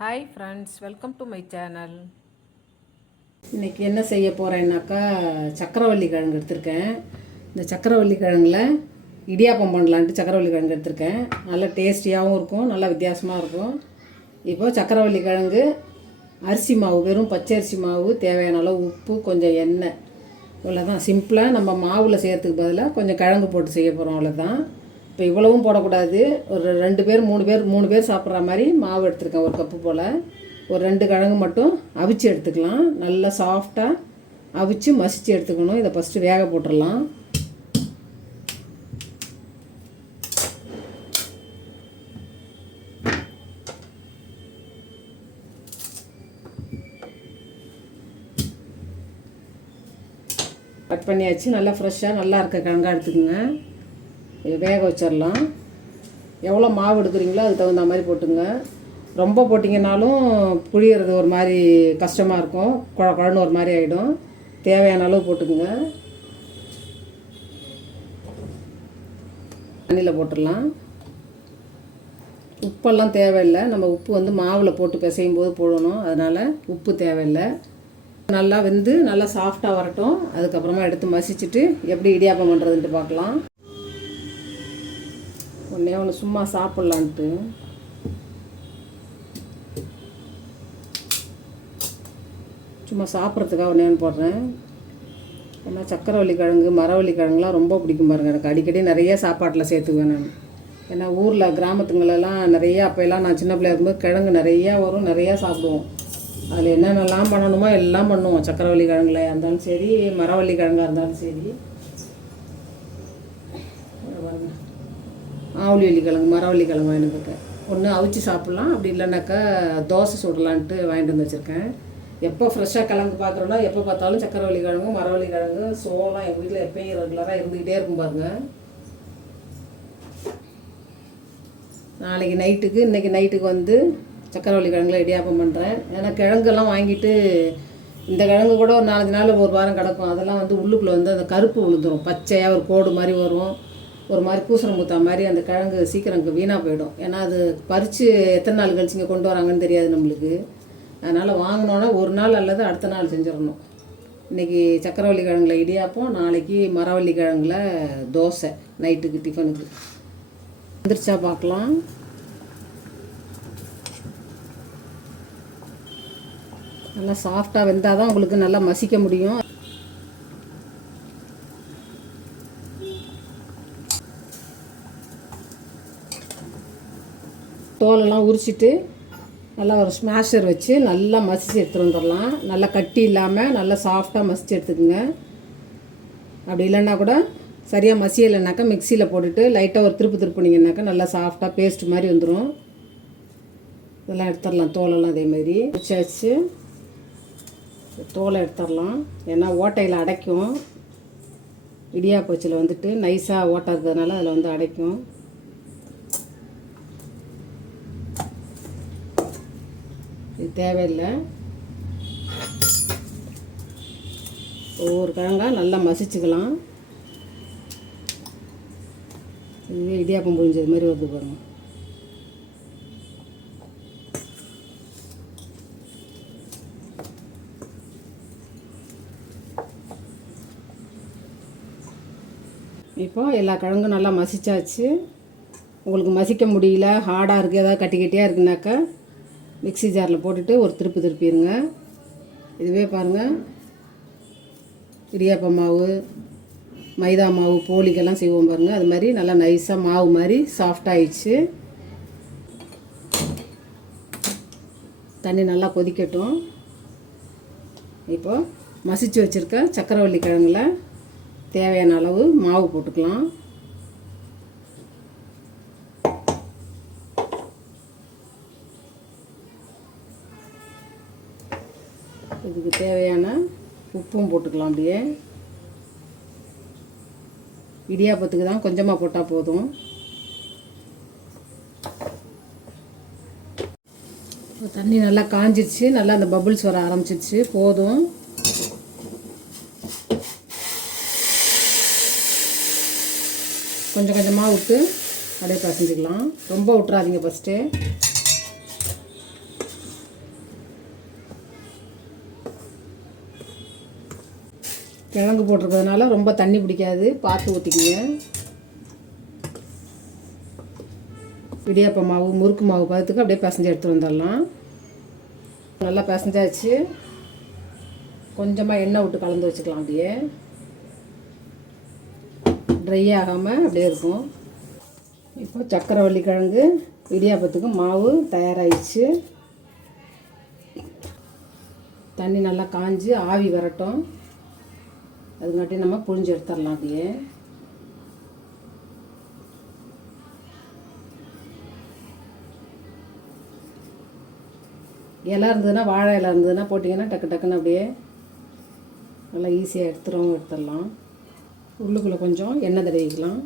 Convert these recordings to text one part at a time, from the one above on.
Hi friends, welcome to my channel. இன்றைக்கி என்ன செய்ய போகிறேன்னாக்கா சக்கரவள்ளி கிழங்கு எடுத்திருக்கேன். இந்த சக்கரவள்ளி கிழங்குல இடியாப்பம் பண்ணலான்ட்டு சக்கரவள்ளி கிழங்கு எடுத்திருக்கேன். நல்லா டேஸ்டியாகவும் இருக்கும், நல்லா வித்தியாசமாக இருக்கும். இப்போது சக்கரவள்ளி கிழங்கு, அரிசி மாவு, வெறும் பச்சை அரிசி மாவு, தேவையான அளவு உப்பு, கொஞ்சம் எண்ணெய், இவ்வளோதான். சிம்பிளாக நம்ம மாவில் செய்கிறதுக்கு பதிலாக கொஞ்சம் கிழங்கு போட்டு செய்ய போகிறோம், அவ்வளோதான். இப்போ இவ்வளவும் போடக்கூடாது. ஒரு 2 பேர் 3 பேர் சாப்பிட்ற மாதிரி மாவு எடுத்துருக்கேன், ஒரு கப்பு போல். ஒரு 2 கிழங்கு மட்டும் அவிச்சு எடுத்துக்கலாம். நல்லா சாஃப்டாக அவிச்சு மசித்து எடுத்துக்கணும். இதை ஃபஸ்ட்டு வேக போட்டுடலாம். கட் பண்ணியாச்சு. நல்லா ஃப்ரெஷ்ஷாக நல்லா இருக்க கிழங்கா எடுத்துக்கோங்க. வேக வச்சிடலாம். எவ்வளோ மாவு எடுக்கிறீங்களோ அதுக்கு தகுந்த மாதிரி போட்டுங்க. ரொம்ப போட்டிங்கனாலும் புழியறது ஒரு மாதிரி கஷ்டமாக இருக்கும், குழன்னு ஒரு மாதிரி ஆகிடும். தேவையான அளவு போட்டுக்குங்க. தண்ணியில் போட்டுடலாம். உப்பெல்லாம் தேவையில்லை. நம்ம உப்பு மாவில் போட்டு பிசையும் போது போடணும், அதனால் உப்பு தேவையில்லை. நல்லா வெந்து நல்லா சாஃப்டாக வரட்டும். அதுக்கப்புறமா எடுத்து மசிச்சுட்டு எப்படி இடியாப்பம் பண்ணுறதுன்ட்டு பார்க்கலாம். ஒன்று சும்மா சாப்பிட்லான்ட்டு சும்மா சாப்பிட்றதுக்காக ஒன்றே போடுறேன். ஏன்னா சக்கரவள்ளி கிழங்கு, மரவள்ளி கிழங்குலாம் ரொம்ப பிடிக்கும் பாருங்கள். எனக்கு அடிக்கடி நிறைய சாப்பாட்டில் சேர்த்துக்குவேன் நான். ஏன்னா ஊரில் கிராமத்துங்களெல்லாம் நிறைய, அப்போல்லாம் நான் சின்ன பிள்ளையா இருக்கும்போது கிழங்கு நிறையா வரும், நிறையா சாப்பிடுவோம். அதில் என்னென்னலாம் பண்ணணுமோ எல்லாம் பண்ணுவோம். சக்கரவள்ளி கிழங்குல இருந்தாலும் சரி, மரவள்ளி கிழங்காக இருந்தாலும் சரி. ஆவலி கிழங்கு, மரவள்ளி கிழங்கு வாங்கிட்டு வந்துருக்கேன். ஒன்று அவிச்சு சாப்பிட்லாம், அப்படி இல்லைனாக்கா தோசை சுடலான்ட்டு வாங்கிட்டு வந்து வச்சுருக்கேன். எப்போ ஃப்ரெஷ்ஷாக கிழங்கு பார்க்குறோன்னா எப்போ பார்த்தாலும் சக்கரவள்ளி கிழங்கு, மரவள்ளி கிழங்கு, சோளம் எங்கள் வீட்டில் எப்போயும் ரெகுலராக இருந்துக்கிட்டே இருக்கும் பாருங்கள். நாளைக்கு நைட்டுக்கு, இன்றைக்கி நைட்டுக்கு சக்கரவள்ளி கிழங்குல இடியாப்பம் பண்ணுறேன். ஏன்னா கிழங்கெல்லாம் வாங்கிட்டு, இந்த கிழங்கு கூட ஒரு 4 நாள் ஒரு வாரம் கிடக்கும். அதெல்லாம் உள்ளுக்குள்ளே அந்த கருப்பு விழுந்துடும், பச்சையாக ஒரு கோடு மாதிரி வரும், ஒரு மாதிரி பூசணம் பூத்தா மாதிரி. அந்த கிழங்கு சீக்கிரம் வீணாக போயிடும். ஏன்னா அது பறித்து எத்தனை நாள் கழிச்சு இங்கே கொண்டு வராங்கன்னு தெரியாது நம்மளுக்கு. அதனால் வாங்கினோன்னா ஒரு நாள் அல்லது அடுத்த நாள் செஞ்சிடணும். இன்றைக்கி சக்கரவள்ளி கிழங்குல இடியாப்பம், நாளைக்கு மரவள்ளி கிழங்குல தோசை நைட்டுக்கு டிஃபனுக்கு. வந்துருச்சா பார்க்கலாம். நல்லா சாஃப்டாக வெந்தால் தான் உங்களுக்கு நல்லா மசிக்க முடியும். தோலெல்லாம் உரிச்சிட்டு நல்லா ஒரு ஸ்மாஷர் வச்சு நல்லா மசித்து எடுத்துகிட்டு வந்துடலாம். நல்லா கட்டி இல்லாமல் நல்லா சாஃப்டாக மசித்து எடுத்துக்கோங்க. அப்படி இல்லைன்னா கூட சரியாக மசியலைனாக்கா மிக்சியில் போட்டுட்டு லைட்டாக ஒரு திருப்பினீங்கன்னாக்கா நல்லா சாஃப்டாக பேஸ்ட் மாதிரி வந்துடும். இதெல்லாம் எடுத்துடலாம். தோலெல்லாம் அதேமாதிரி வச்சு தோலை எடுத்துடலாம். ஏன்னா ஓட்டையில் அடைக்கும். இடியாப்பச்சில் நைஸாக ஓட்டை இருக்கிறதுனால அதில் அடைக்கும். இது தேவையில்லை. ஒவ்வொரு கிழங்கா நல்லா மசிச்சுக்கலாம். இதுவே இடியாப்பம் புழிஞ்சது மாதிரி வருது பாருங்கள். இப்போ எல்லா கிழங்கும் நல்லா மசிச்சாச்சு. உங்களுக்கு மசிக்க முடியல, ஹார்டாக இருக்குது, ஏதாவது கட்டி கட்டியாக இருக்குனாக்கா மிக்ஸி ஜாரில் போட்டுட்டு ஒரு திருப்பிடுங்க. இதுவே பாருங்கள், இடியாப்ப மாவு, மைதா மாவு, போலிக்கெல்லாம் செய்வோம் பாருங்கள். அது மாதிரி நல்லா நைஸாக மாவு மாதிரி சாஃப்டாகிடுச்சு. தண்ணி நல்லா கொதிக்கட்டும். இப்போ மசிச்சு வச்சுருக்க சக்கரவள்ளி கிழங்குல தேவையான அளவு மாவு போட்டுக்கலாம். இதுக்கு தேவையான உப்பும் போட்டுக்கலாம். அப்படியே இடியாப்பத்துக்கு தான் கொஞ்சமாக போட்டால் போதும். தண்ணி நல்லா காஞ்சிடுச்சு, நல்லா அந்த பபுள்ஸ் வர ஆரம்பிச்சிடுச்சு. போதும். கொஞ்சம் கொஞ்சமாக விட்டு அப்படியே பசஞ்சிக்கலாம். ரொம்ப விட்டுறாதீங்க ஃபஸ்ட்டு. கிழங்கு போட்டிருக்கிறதுனால ரொம்ப தண்ணி பிடிக்காது, பார்த்து ஊற்றிக்கிங்க. இடியாப்ப மாவு முறுக்கு மாவு பதத்துக்கு அப்படியே பிசைஞ்சு எடுத்துகிட்டு வந்துடலாம். நல்லா பிசைஞ்சாச்சு. கொஞ்சமாக எண்ணெய் விட்டு கலந்து வச்சுக்கலாம். அப்படியே ட்ரை ஆகாமல் அப்படியே இருக்கும். இப்போ சக்கரவள்ளி கிழங்கு இடியாப்பத்துக்கு மாவு தயாராகிடுச்சு. தண்ணி நல்லா காஞ்சி ஆவி வரட்டும். அதுங்காட்டி நம்ம புழிஞ்சு எடுத்துடலாம். அப்படியே இலை இருந்ததுன்னா, வாழை இலை இருந்ததுன்னா போட்டிங்கன்னா டக்கு டக்குன்னு அப்படியே நல்லா ஈஸியாக எடுத்துடலாம். உள்ளுக்குள்ளே கொஞ்சம் எண்ணெய் தடவிக்கலாம்.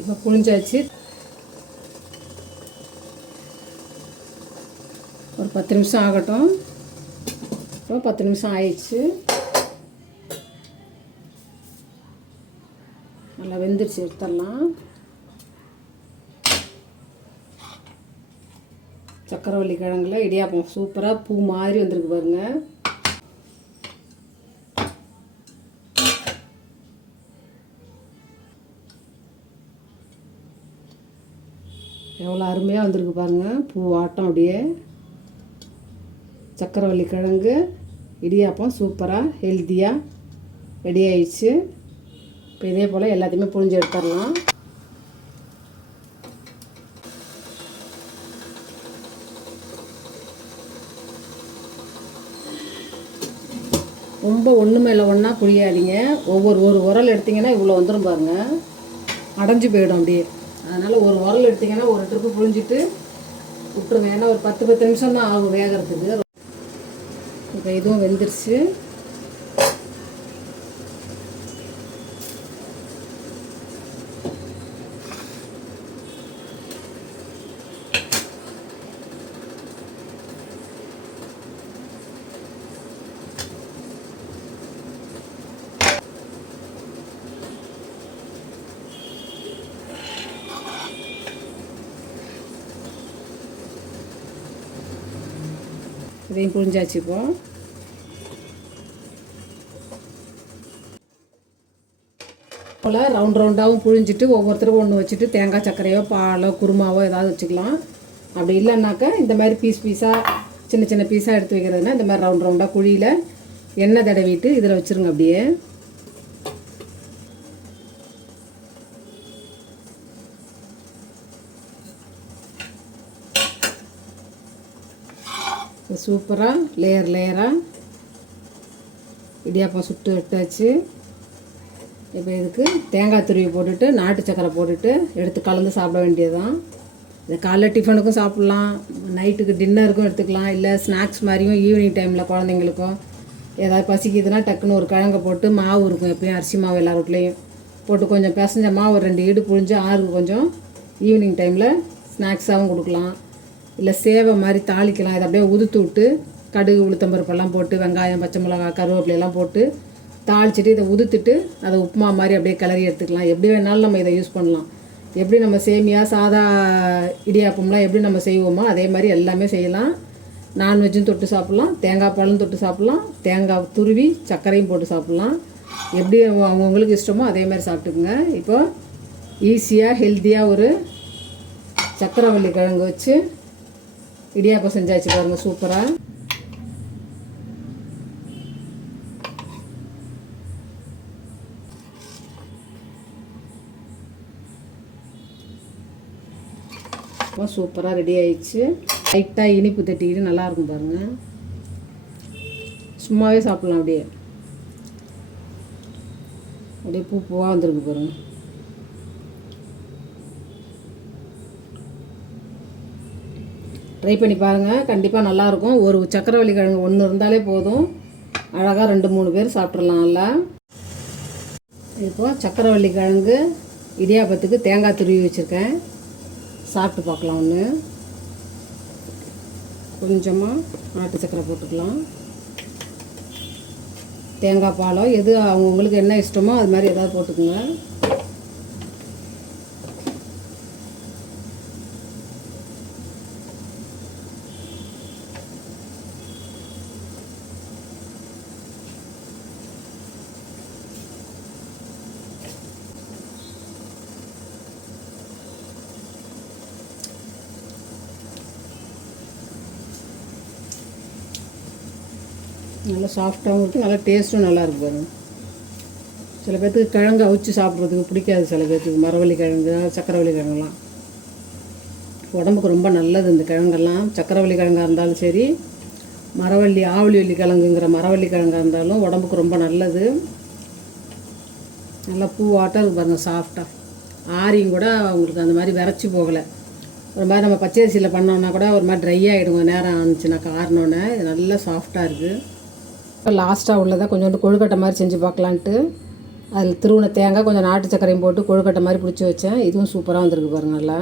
இப்போ புழிஞ்சாச்சு. ஒரு 10 நிமிஷம் ஆகட்டும். இப்போ 10 நிமிஷம் ஆயிடுச்சு. நல்லா வெந்துடுச்சு, எடுத்துடலாம். சக்கரவள்ளி கிழங்குல இடியாப்பம் சூப்பராக பூ மாதிரி வந்திருக்கு பாருங்கள். எவ்வளோ அருமையாக வந்திருக்கு பாருங்கள், பூ ஆட்டம். அப்படியே சக்கரவள்ளி கிழங்கு இடியாப்பம் சூப்பராக ஹெல்த்தியாக ரெடி ஆயிடுச்சு. இப்போ இதே போல் எல்லாத்தையுமே புழிஞ்சு எடுத்துடலாம். ரொம்ப ஒன்று மேலே ஒன்றா புழியாதீங்க. ஒரு உரல் எடுத்திங்கன்னா இவ்வளோ வந்துடும் பாருங்கள், அடைஞ்சு போயிடும் அப்படியே. அதனால் ஒரு உரல் எடுத்திங்கன்னா ஒரு ட்ரிப்பு புழிஞ்சிட்டு விட்டுருங்க. ஏன்னா ஒரு 10 நிமிஷம் தான் ஆகும் வேகிறதுக்கு. இப்போ இதுவும் வெந்துருச்சு. இதையும் புழிஞ்சாச்சு. இப்போ போல் ரவுண்டாகவும் புழிஞ்சிட்டு ஒவ்வொருத்தருக்கும் ஒன்று வச்சுட்டு தேங்காய் சர்க்கரையோ பாலோ குருமாவோ ஏதாவது வச்சுக்கலாம். அப்படி இல்லைன்னாக்கா இந்த மாதிரி பீஸாக சின்ன சின்ன பீஸாக எடுத்து வைக்கிறதுனா இந்த மாதிரி ரவுண்டாக குழியில் எண்ணெய் தடவிட்டு இதில் வச்சுருங்க. அப்படியே சூப்பராக லேயராக இடியாப்பம் சுட்டு எடுத்தாச்சு. இப்போ இதுக்கு தேங்காய் துருவி போட்டுட்டு நாட்டு சக்கரை போட்டுட்டு எடுத்து கலந்து சாப்பிட வேண்டியதுதான். இதை காலைல டிஃபனுக்கும் சாப்பிட்லாம், நைட்டுக்கு டின்னருக்கும் எடுத்துக்கலாம். இல்லை ஸ்நாக்ஸ் மாதிரியும் ஈவினிங் டைமில் குழந்தைங்களுக்கும் ஏதாவது பசிக்குதுன்னா டக்குன்னு ஒரு கிழங்கை போட்டு, மாவு இருக்கும் எப்பயும் அரிசி மாவு எல்லா வீட்லேயும் போட்டு கொஞ்சம் பிசைஞ்ச மாவு 2 ஈடு புழிஞ்சு ஆறுக்கு கொஞ்சம் ஈவினிங் டைமில் ஸ்நாக்ஸாகவும் கொடுக்கலாம். இல்லை சேவை மாதிரி தாளிக்கலாம். இதை அப்படியே உதுத்து விட்டு கடுகு உளுத்தம்பருப்பெல்லாம் போட்டு வெங்காயம் பச்சை மிளகாய் கருவேப்பிலையெல்லாம் போட்டு தாளிச்சிட்டு இதை உதுத்துட்டு அதை உப்புமா மாதிரி அப்படியே கிளறி எடுத்துக்கலாம். எப்படி வேணாலும் நம்ம இதை யூஸ் பண்ணலாம். எப்படி நம்ம சேமியா சாதா இடியாப்பம்லாம் எப்படி நம்ம செய்வோமோ அதே மாதிரி எல்லாமே செய்யலாம். நான்வெஜ்ஜும் தொட்டு சாப்பிட்லாம், தேங்காய் பாலும் தொட்டு சாப்பிட்லாம், தேங்காய் துருவி சர்க்கரையும் போட்டு சாப்பிட்லாம். எப்படி அவங்கவுங்களுக்கு இஷ்டமோ அதே மாதிரி சாப்பிட்டுக்குங்க. இப்போ ஈஸியாக ஹெல்த்தியாக ஒரு சக்கரவள்ளி கிழங்கு வச்சு இடியாப்பம் செஞ்சாச்சு பாருங்கள், சூப்பராக. சூப்பராக ரெடி ஆயிடுச்சு. லைட்டாக இனிப்பு தட்டிக்கிட்டு நல்லாயிருக்கும் பாருங்கள். சும்மாவே சாப்பிட்லாம். அப்படியே அப்படியே பூவாக வந்திருக்கு பாருங்கள். ட்ரை பண்ணி பாருங்கள், கண்டிப்பாக நல்லாயிருக்கும். ஒரு சக்கரவள்ளி கிழங்கு ஒன்று இருந்தாலே போதும், அழகாக 2-3 பேர் சாப்பிட்றலாம். நல்லா இப்போது சக்கரவள்ளி கிழங்கு இடியாப்பத்துக்கு தேங்காய் துருவி வச்சுருக்கேன். சாப்பிட்டு பார்க்கலாம். ஒன்று கொஞ்சமாக நாட்டு சக்கரை போட்டுக்கலாம். தேங்காய் பாலோ எது அவங்கவுங்களுக்கு என்ன இஷ்டமோ அது மாதிரி எதாவது போட்டுக்கோங்க. நல்லா சாஃப்டாகவும் இருக்குது, நல்லா டேஸ்ட்டும் நல்லா இருக்கு பாருங்கள். சில பேர்த்துக்கு கிழங்கு அவிச்சு சாப்பிட்றதுக்கு பிடிக்காது. சில பேர்த்துக்கு மரவள்ளி கிழங்கு, சக்கரவள்ளி கிழங்குலாம் உடம்புக்கு ரொம்ப நல்லது. இந்த கிழங்கெல்லாம் சக்கரவள்ளி கிழங்காக இருந்தாலும் சரி, மரவள்ளி ஆவலிவள்ளி கிழங்குங்கிற மரவள்ளி கிழங்காக இருந்தாலும் உடம்புக்கு ரொம்ப நல்லது. நல்லா பூவாட்டம் இருக்குது பாருங்கள், சாஃப்டாக. ஆரியும் கூட அவங்களுக்கு அந்த மாதிரி விரைச்சி போகலை. ஒரு மாதிரி நம்ம பச்சரிசியில் பண்ணோன்னா கூட ஒரு மாதிரி ட்ரை ஆகிடுங்க நேரம் ஆனிச்சுனாக்கா. ஆறினோன்னே இது நல்லா சாஃப்டாக இருக்குது. லாஸ்ட்டாக உள்ளதை கொஞ்சோண்டு கொழுக்கட்டை மாதிரி செஞ்சு பார்க்கலான்ட்டு அதில் திருவுண தேங்காய் கொஞ்சம் நாட்டு சக்கரையும் போட்டு கொழுக்கட்டை மாதிரி பிடிச்சி வச்சேன். இதுவும் சூப்பராக வந்திருக்கு பாருங்கள். நல்லா